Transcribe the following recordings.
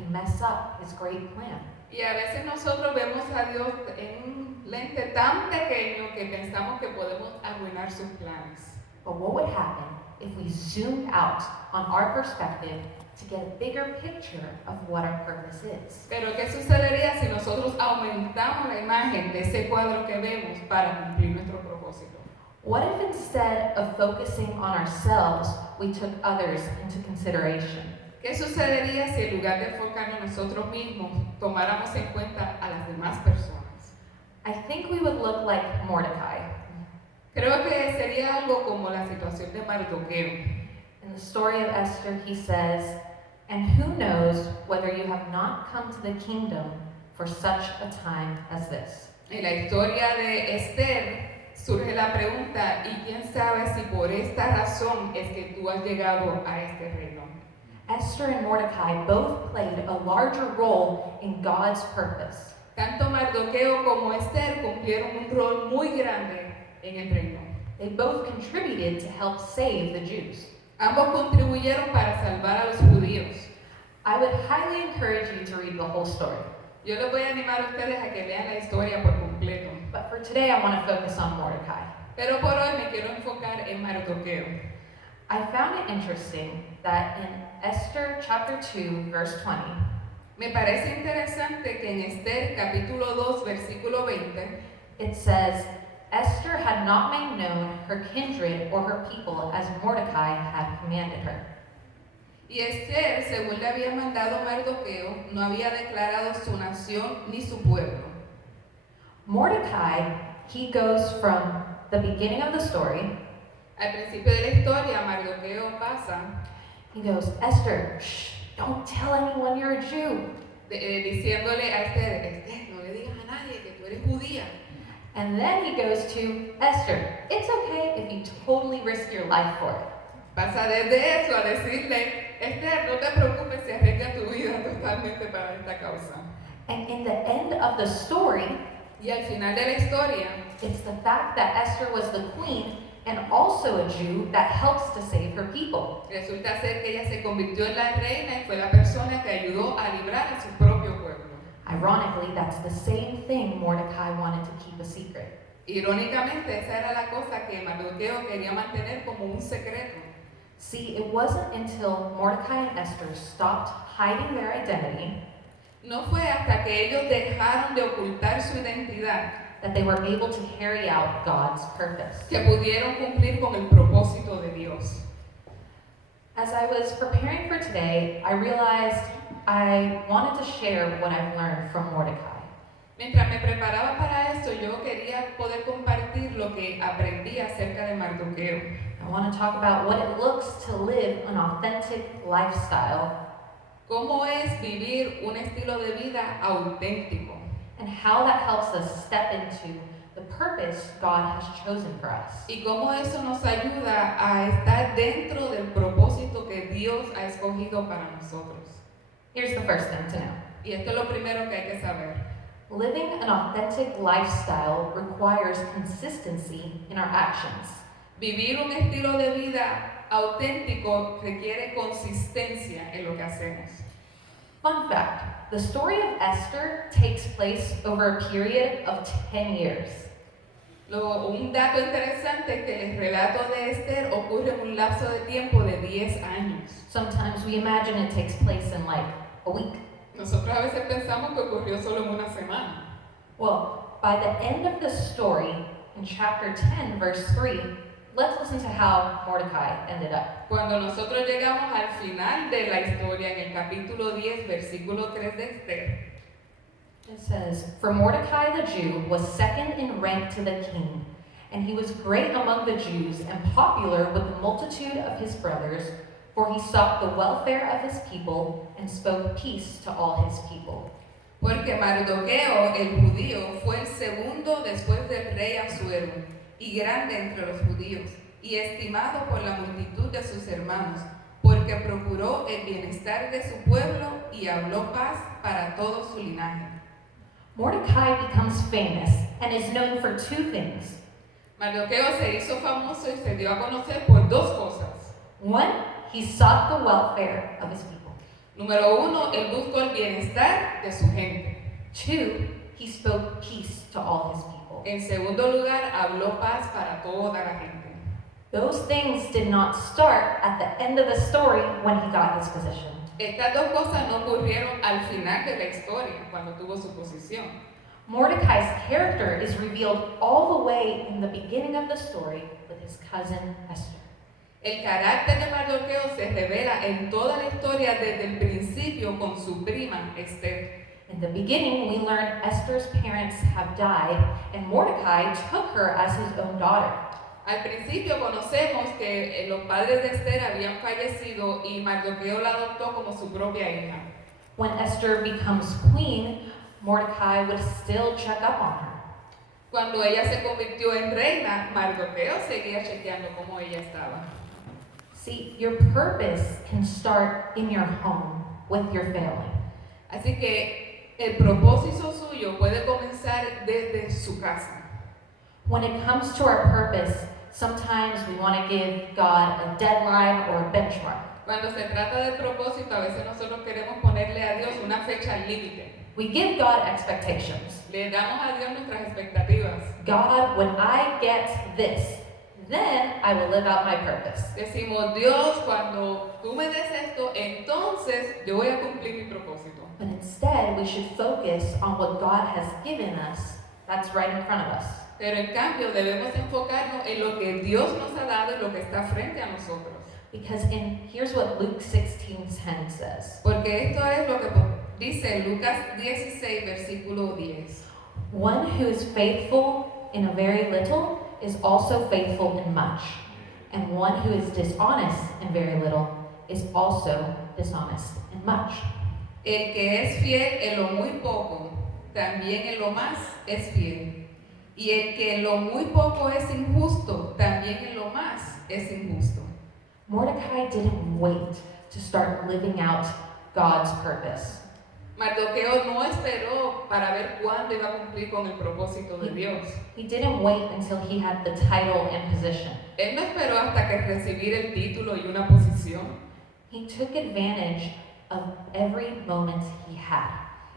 can mess up his great plan. Y a veces nosotros vemos a Dios en un lente tan pequeño que pensamos que podemos arruinar sus planes. But what would happen if we zoomed out on our perspective to get a bigger picture of what our purpose is? Pero ¿qué sucedería si nosotros aumentamos la imagen de ese cuadro que vemos para cumplir nuestro propósito? What if instead of focusing on ourselves, we took others into consideration? ¿Qué sucedería si en lugar de enfocarnos en nosotros mismos, tomáramos en cuenta a las demás personas? I think we would look like Mordecai. Creo que sería algo como la situación de Mardoqueo. In the story of Esther, he says, "And who knows whether you have not come to the kingdom for such a time as this?" En la historia de Ester surge la pregunta, ¿y quién sabe si por esta razón es que tú has llegado a este reino? Esther and Mordecai both played a larger role in God's purpose. Tanto Mardoqueo como Ester cumplieron un rol muy grande en el reino. They both contributed to help save the Jews. Ambos contribuyeron para salvar a los judíos. I would highly encourage you to read the whole story. Yo les voy a animar a ustedes a que vean la historia por completo. But for today, I want to focus on Mordecai. Pero por hoy me quiero enfocar en Mardoqueo. I found it interesting that in Esther chapter 2, verse 20, Me parece interesante que en Ester capítulo 2 versículo 20 it says, Esther had not made known her kindred or her people as Mordecai had commanded her. y Ester, según le había mandado Mardoqueo, no había declarado su nación ni su pueblo. Mordecai, he goes from the beginning of the story, Al principio de la historia, Mardoqueo pasa he goes, Esther, shh, don't tell anyone you're a Jew. diciéndole a Ester, no le digas a nadie que tú eres judía. And then he goes to Esther, it's okay if you totally risk your life for it. Pasa desde eso a decirle, Ester, no te preocupes si arriesgas tu vida totalmente para esta causa. And in the end of the story, Y al final de la historia, it's the fact that Esther was the queen and also a Jew that helps to save her people. resulta ser que ella se convirtió en la reina y fue la persona que ayudó a librar a su propio pueblo. Ironically, that's the same thing Mordecai wanted to keep a secret. Irónicamente, esa era la cosa que Mardoqueo quería mantener como un secreto. See, it wasn't until Mordecai and Esther stopped hiding their identity No fue hasta que ellos dejaron de ocultar su identidad that they were able to carry out God's purpose. que pudieron cumplir con el propósito de Dios. As I was preparing for today, I realized I wanted to share what I've learned from Mordecai. Mientras me preparaba para esto, yo quería poder compartir lo que aprendí acerca de Mardoqueo. I want to talk about what it looks to live an authentic lifestyle ¿Cómo es vivir un estilo de vida auténtico? and how that helps us step into the purpose God has chosen for us. Y cómo eso nos ayuda a estar dentro del propósito que Dios ha escogido para nosotros. Here's the first thing to know. Y esto es lo primero que hay que saber. Living an authentic lifestyle requires consistency in our actions. Vivir un estilo de vida auténtico requiere consistencia en lo que hacemos. Fun fact, the story of Esther takes place over a period of 10 years. Un dato interesante es que el relato de Ester ocurre en un lapso de tiempo de 10 años. Sometimes we imagine it takes place in like a week. Nosotros a veces pensamos que ocurrió solo en una semana. Well, by the end of the story, in chapter 10, verse 3, let's listen to how Mordecai ended up. Cuando nosotros llegamos al final de la historia, en el capítulo 10, versículo 3 de Ester, It says, For Mordecai the Jew was second in rank to the king, and he was great among the Jews and popular with the multitude of his brothers, for he sought the welfare of his people and spoke peace to all his people. porque Mardoqueo, el judío, fue el segundo después del rey Asuero, y grande entre los judíos, y estimado por la multitud de sus hermanos, porque procuró el bienestar de su pueblo y habló paz para todo su linaje. Mordecai becomes famous and is known for two things. Mardoqueo se hizo famoso y se dio a conocer por dos cosas. One, he sought the welfare of his people. Número 1, él buscó el bienestar de su gente. 2, he spoke peace to all his people. En segundo lugar, habló paz para toda la gente. Those things did not start at the end of the story when he got his position. Estas dos cosas no ocurrieron al final de la historia, cuando tuvo su posición. Mordecai's character is revealed all the way in the beginning of the story with his cousin Esther. El carácter de Mardoqueo se revela en toda la historia desde el principio con su prima Ester. In the beginning, we learn Esther's parents have died, and Mordecai took her as his own daughter. Al principio conocemos que los padres de Ester habían fallecido y Mardoqueo la adoptó como su propia hija. When Esther becomes queen, Mordecai would still check up on her. Cuando ella se convirtió en reina, Mardoqueo seguía chequeando cómo ella estaba. See, your purpose can start in your home with your family. Así que el propósito suyo puede comenzar desde su casa. When it comes to our purpose, sometimes we want to give God a deadline or a benchmark. Cuando se trata del propósito, a veces nosotros queremos ponerle a Dios una fecha límite. We give God expectations. Le damos a Dios nuestras expectativas. God, when I get this, then I will live out my purpose. Decimos, Dios, cuando tú me des esto, entonces yo voy a cumplir mi propósito. But instead, we should focus on what God has given us that's right in front of us. Pero en cambio debemos enfocarnos en lo que Dios nos ha dado y lo que está frente a nosotros. Because here's what Luke 16:10 says. Porque esto es lo que dice Lucas 16, versículo 10. One who is faithful in a very little is also faithful in much. And one who is dishonest in very little is also dishonest in much. El que es fiel en lo muy poco, también en lo más es fiel. Y el que en lo muy poco es injusto, también en lo más es injusto. Mordecai didn't wait to start living out God's purpose. Mardoqueo no esperó para ver cuándo iba a cumplir con el propósito de Dios. He didn't wait until he had the title and position. Él no esperó hasta que recibiera el título y una posición. He took advantage of every moment he had.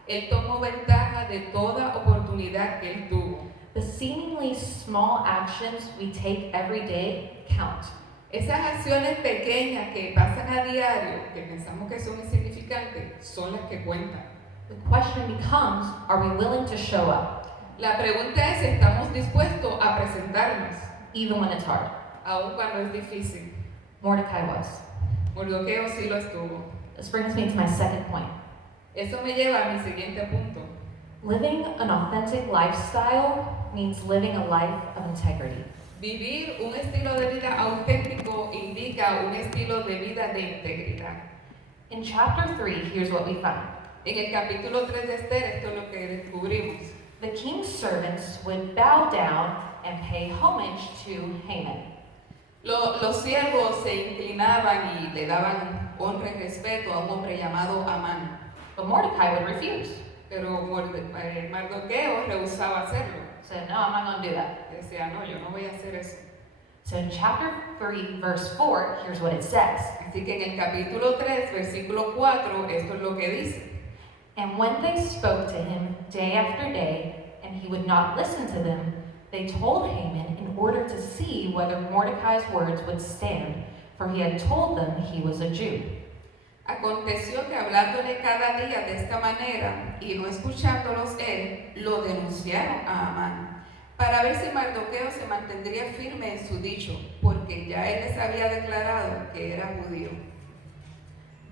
Él tomó ventaja de toda oportunidad que él tuvo. The seemingly small actions we take every day count. Esas acciones pequeñas que pasan a diario, que pensamos que son insignificantes, son las que cuentan. The question becomes, are we willing to show up, La pregunta es si estamos dispuestos a presentarnos, even when it's hard? aun cuando es difícil. Mordecai was. Mardoqueo sí lo estuvo. This brings me to my second point. Eso me lleva a mi siguiente punto. Living an authentic lifestyle means living a life of integrity. Vivir un estilo de vida auténtico indica un estilo de vida de integridad. In chapter 3, here's what we find. En el capítulo 3 de Ester, esto es lo que descubrimos. The king's servants would bow down and pay homage to Haman. Los siervos se inclinaban y le daban honra y respeto a un hombre llamado Amán. But Mordecai would refuse. Pero Mardoqueo rehusaba hacerlo. Said, no, I'm not going to do that. Decía, no, yo no voy a hacer eso. So in chapter 3, verse 4, here's what it says. Así que en el capítulo 3, versículo 4, esto es lo que dice. And when they spoke to him day after day, and he would not listen to them, they told Haman in order to see whether Mordecai's words would stand, for he had told them he was a Jew. Aconteció que hablándole cada día de esta manera y no escuchándolos él, lo denunciaron a Amán, para ver si Mardoqueo se mantendría firme en su dicho, porque ya él les había declarado que era judío.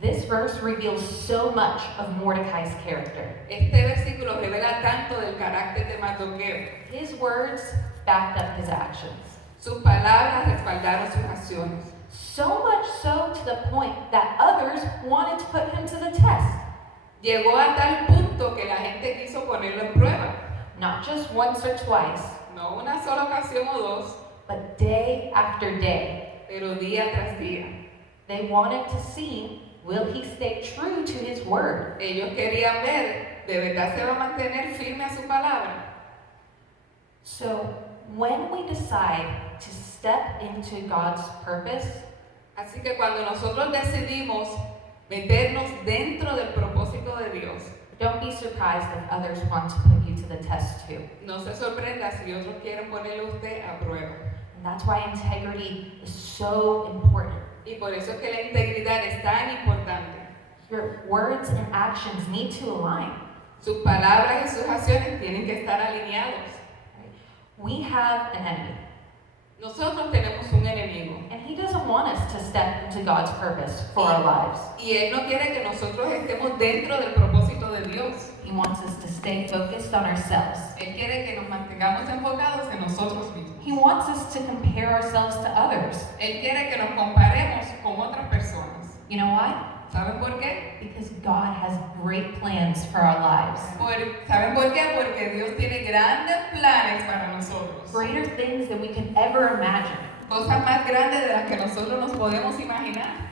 This verse reveals so much of Mordecai's character. Este versículo revela tanto del carácter de Mardoqueo. His words backed up his actions. Sus palabras respaldaron sus acciones. So much so to the point that others wanted to put him to the test. Llegó a tal punto que la gente quiso ponerlo en prueba. Not just once or twice, No una sola ocasión o dos, but day after day. pero día tras día. They wanted to see, will he stay true to his word? Ellos querían ver, ¿de verdad se va a mantener firme a su palabra? So when we decide to step into God's purpose, Así que cuando nosotros decidimos meternos dentro del propósito de Dios. Don't be surprised if others want to put you to the test too. No se sorprenda si otros quieren ponerle a usted a prueba. And that's why integrity is so important. Y por eso es que la integridad es tan importante. Your words and actions need to align. Sus palabras y sus acciones tienen que estar alineados. We have an enemy, Nosotros tenemos un enemigo and he doesn't want us to step into God's purpose for our lives. y él no quiere que nosotros estemos dentro del propósito de Dios. He wants us to stay focused on ourselves. Él quiere que nos mantengamos enfocados en nosotros mismos. He wants us to compare ourselves to others. Él quiere que nos comparemos con otras personas. You know why? ¿Saben por qué? Because God has great plans for our lives. ¿Saben por qué? Porque Dios tiene grandes planes para nosotros. Greater things than we can ever imagine. Cosas más grandes de las que nosotros nos podemos imaginar.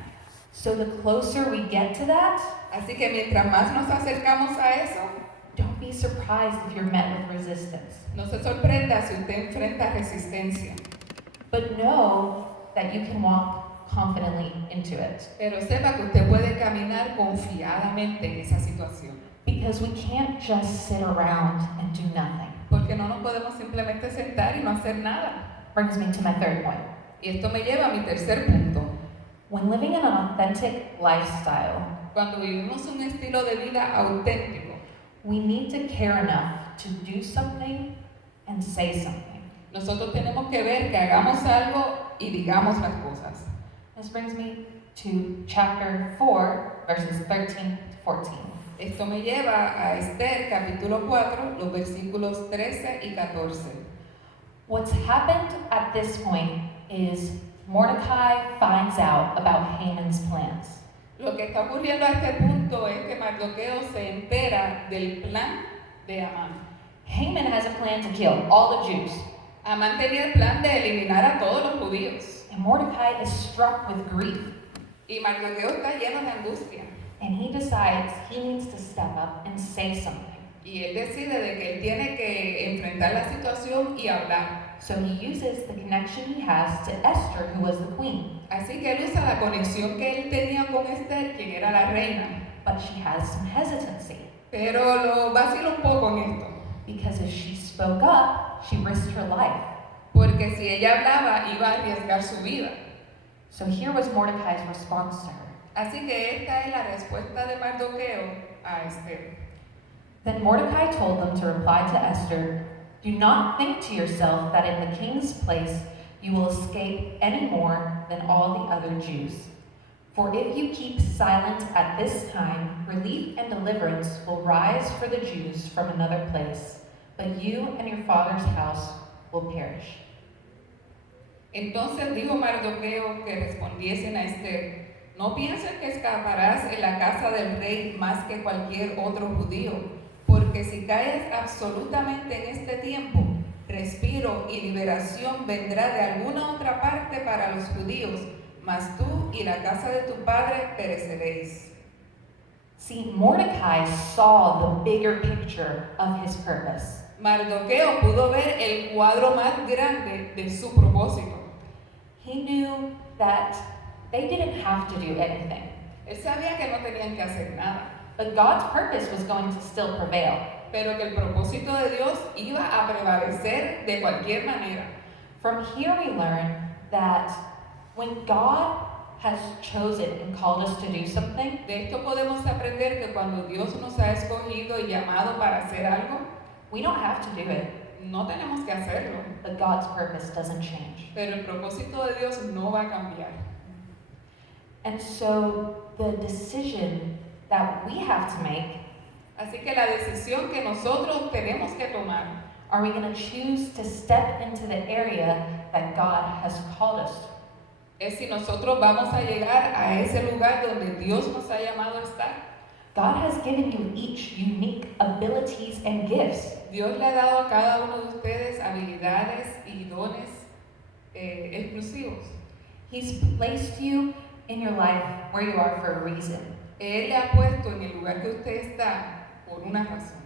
So the closer we get to that, Así que mientras más nos acercamos a eso, don't be surprised if you're met with resistance. no se sorprenda si usted enfrenta resistencia. But know that you can walk confidently into it. Pero sepa que usted puede caminar confiadamente en esa situación. Because we can't just sit around and do nothing. Porque no nos podemos simplemente sentar y no hacer nada. Brings me to my third point. Y esto me lleva a mi tercer punto. When living an authentic lifestyle, Cuando vivimos un estilo de vida auténtico, we need to care enough to do something and say something. nosotros tenemos que ver que hagamos algo y digamos las cosas. This brings me to chapter 4, verses 13 to 14. Esto me lleva a Ester, capítulo 4, los versículos 13 y 14. What's happened at this point is Mordecai finds out about Haman's plans. Lo que está ocurriendo a este punto es que Mardoqueo se entera del plan de Amán. Haman has a plan to kill all the Jews, Amán tenía el plan de eliminar a todos los judíos. and Mordecai is struck with grief, Y Mardoqueo está lleno de angustia. and he decides he needs to step up and say something. Y él decide de que él tiene que enfrentar la situación y hablar. So he uses the connection he has to Esther, who was the queen, Así que él usa la conexión que él tenía con Ester, quien era la reina. but she has some hesitancy, Pero lo vacila un poco en esto. because if she spoke up, she risked her life. Porque si ella hablaba, iba a arriesgar su vida. So here was Mordecai's response to her. Así que esta es la respuesta de Mardoqueo a Ester. Then Mordecai told them to reply to Esther, "Do not think to yourself that in the king's place you will escape any more than all the other Jews. For if you keep silent at this time, relief and deliverance will rise for the Jews from another place, but you and your father's house will perish." Entonces dijo Mardoqueo que respondiesen a Ester: No pienses que escaparás en la casa del rey más que cualquier otro judío, porque si caes absolutamente en este tiempo, respiro y liberación vendrá de alguna otra parte para los judíos, mas tú y la casa de tu padre pereceréis. See, Mordecai saw the bigger picture of his purpose. Mardoqueo pudo ver el cuadro más grande de su propósito. He knew that they didn't have to do anything, Él sabía que no tenían que hacer nada, but God's purpose was going to still prevail. pero que el propósito de Dios iba a prevalecer de cualquier manera. From here we learn that when God has chosen and called us to do something, De esto podemos aprender que cuando Dios nos ha escogido y llamado para hacer algo, we don't have to do it, no tenemos que hacerlo, but God's purpose doesn't change. pero el propósito de Dios no va a cambiar. And so the decision that we have to make, Así que la decisión que nosotros tenemos que tomar, are we going to choose to step into the area that God has called us to? es si nosotros vamos a llegar a ese lugar donde Dios nos ha llamado a estar. God has given you each unique abilities and gifts. Dios le ha dado a cada uno de ustedes habilidades y dones exclusivos. He's placed you in your life where you are for a reason. Él le ha puesto en el lugar que usted está por una razón.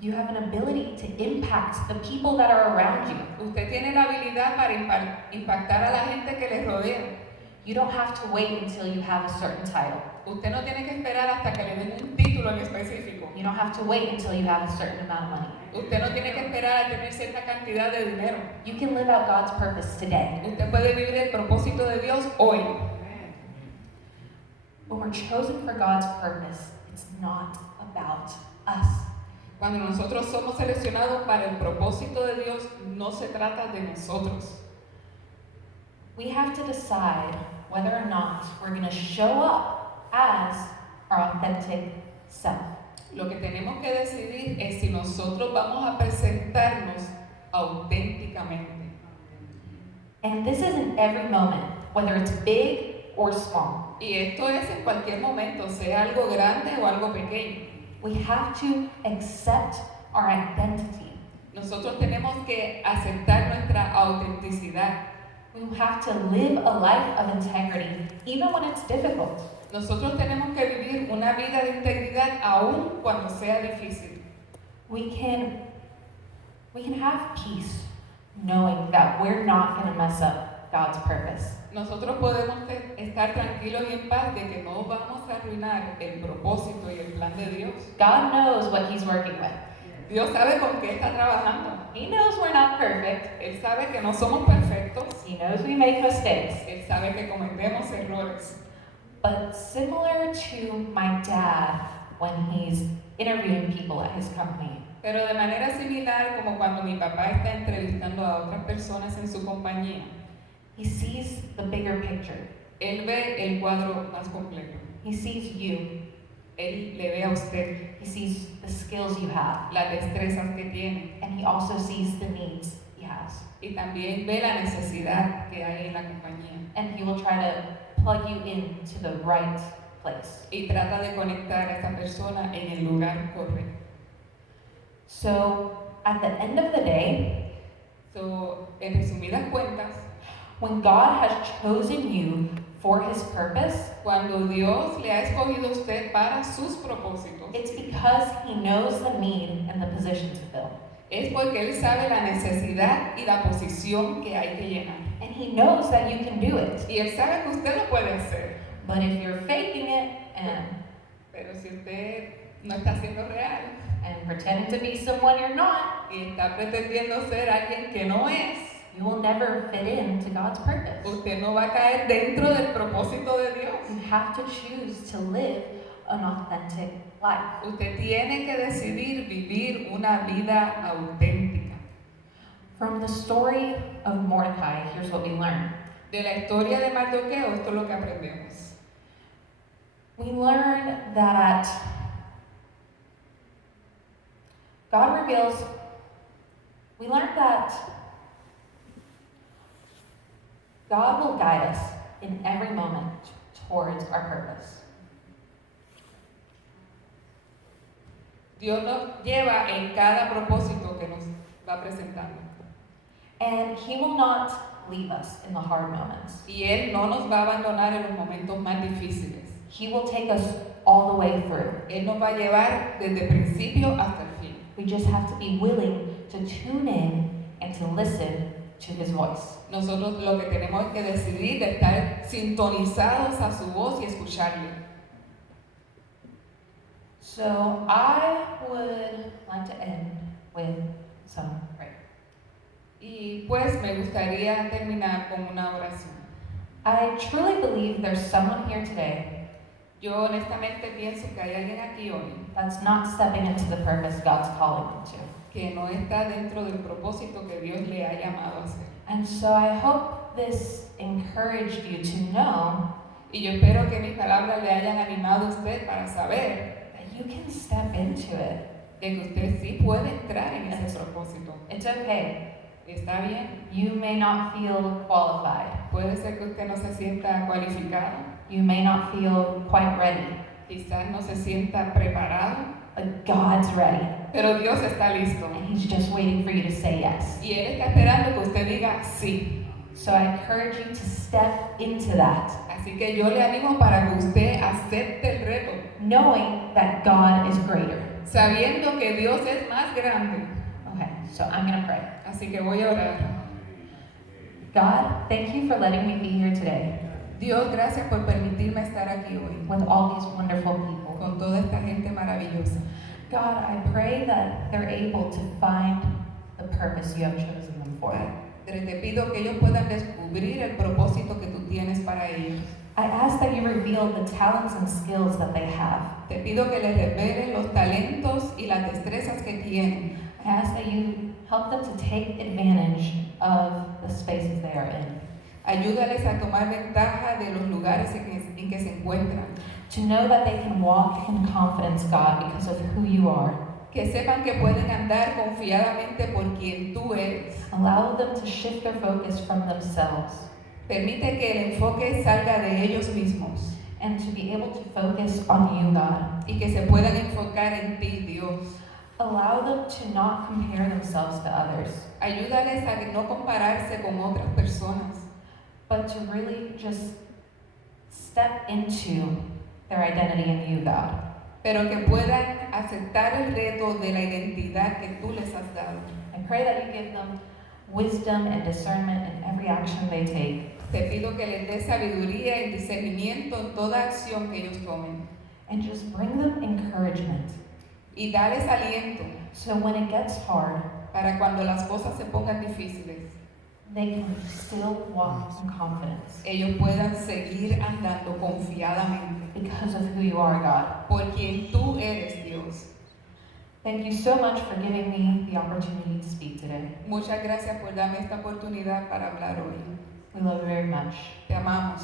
You have an ability to impact the people that are around you. Usted tiene la habilidad para impactar a la gente que le rodea. You don't have to wait until you have a certain title. Usted no tiene que esperar hasta que le den un título en específico. You don't have to wait until you have a certain amount of money. Usted no tiene que esperar a tener cierta cantidad de dinero. You can live out God's purpose today. Usted puede vivir el propósito de Dios hoy. When we're chosen for God's purpose, it's not about us. Cuando nosotros somos seleccionados para el propósito de Dios, no se trata de nosotros. We have to decide whether or not we're going to show up as our authentic self. Lo que tenemos que decidir es si nosotros vamos a presentarnos auténticamente. And this is in every moment, whether it's big or small. Y esto es en cualquier momento, sea algo grande o algo pequeño. We have to accept our identity. Nosotros tenemos que aceptar nuestra autenticidad. We have to live a life of integrity, even when it's difficult. Nosotros tenemos que vivir una vida de integridad aún cuando sea difícil. We can have peace knowing that we're not going to mess up God's purpose. Nosotros podemos estar tranquilos y en paz de que no vamos a arruinar el propósito y el plan de Dios. God knows what He's working with. Dios sabe con qué está trabajando. He knows we're not perfect. Él sabe que no somos perfectos. He knows we make mistakes. Él sabe que cometemos errores. But similar to my dad when he's interviewing people at his company, Pero de manera similar como cuando mi papá está entrevistando a otras personas en su compañía, he sees the bigger picture. él ve el cuadro más completo. He sees you. Él le ve a usted He sees the skills you have. las destrezas que tiene And he also sees the needs he has. y también ve la necesidad que hay en la compañía And he will try to plug you into the right place. y trata de conectar a esta persona en el lugar correcto. So, at the end of the day, So, en resumidas cuentas, when God has chosen you for His purpose, cuando Dios le ha escogido a usted para sus propósitos, it's because He knows the need and the position to fill. es porque Él sabe la necesidad y la posición que hay que llenar. And He knows that you can do it. Y Él sabe que usted lo puede hacer, But if you're faking it pero si usted no está siendo real and pretending to be someone you're not, y está pretendiendo ser alguien que no es, you will never fit into God's purpose. usted no va a caer dentro del propósito de Dios. You have to choose to live an authentic life. Usted tiene que decidir vivir una vida auténtica. From the story of Mordecai, here's what we learn. De la historia de Mardoqueo, esto es lo que aprendemos. We learn that God reveals, we learn that God will guide us in every moment towards our purpose. Dios nos lleva en cada propósito que nos va presentando. And He will not leave us in the hard moments. Y Él no nos va a abandonar en los momentos más difíciles. He will take us all the way through. Él nos va a llevar desde el principio hasta el fin. We just have to be willing to tune in and to listen to His voice. Nosotros lo que tenemos es que decidir de estar sintonizados a su voz y escucharle. So I would like to end with some prayer. Y pues me gustaría terminar con una oración. I truly believe there's someone here today Yo honestamente pienso que hay alguien aquí hoy that's not stepping into the purpose God's calling them to. que no está dentro del propósito que Dios le ha llamado a hacer. And so I hope this encouraged you to know Y yo espero que mis palabras le hayan animado a usted para saber that you can step into it. de que usted sí puede entrar en ese propósito. It's okay. ¿Está bien? You may not feel qualified. Puede ser que usted no se sienta cualificado, You may not feel quite ready. quizás no se sienta preparado, But God's ready. pero Dios está listo. And He's just waiting for you to say yes. Y Él está esperando que usted diga sí. So I encourage you to step into that, Así que yo le animo para que usted acepte el reto, knowing that God is greater. sabiendo que Dios es más grande. Okay, so I'm going to pray. Así que voy a orar. God, thank you for letting me be here today. Dios, gracias por permitirme estar aquí hoy with all these wonderful people. con toda esta gente maravillosa. God, I pray that they're able to find the purpose you have chosen them for. Padre, te pido que ellos puedan descubrir el propósito que tú tienes para ellos. I ask that you reveal the talents and skills that they have. Te pido que les reveles los talentos y las destrezas que tienen. I ask that you help them to take advantage of the spaces they are in. Ayúdales a tomar ventaja de los lugares en que se encuentran. To know that they can walk in confidence, God, because of who you are. Que sepan que pueden andar confiadamente por quien tú eres. Allow them to shift their focus from themselves Permite que el enfoque salga de ellos mismos and to be able to focus on you, God. y que se puedan enfocar en ti, Dios. Allow them to not compare themselves to others, Ayúdales a no compararse con otras personas, but to really just step into their identity in you, God. pero que puedan aceptar el reto de la identidad que tú les has dado. I pray that you give them wisdom and discernment in every action they take, Te pido que les des sabiduría y discernimiento en toda acción que ellos tomen and just bring them encouragement. y dales aliento So when it gets hard, para cuando las cosas se pongan difíciles, they can still walk in confidence ellos puedan seguir andando confiadamente because of who you are, God. por quien tú eres, Dios. Thank you so much for giving me the opportunity to speak today. Muchas gracias por darme esta oportunidad para hablar hoy. We love you very much. Te amamos.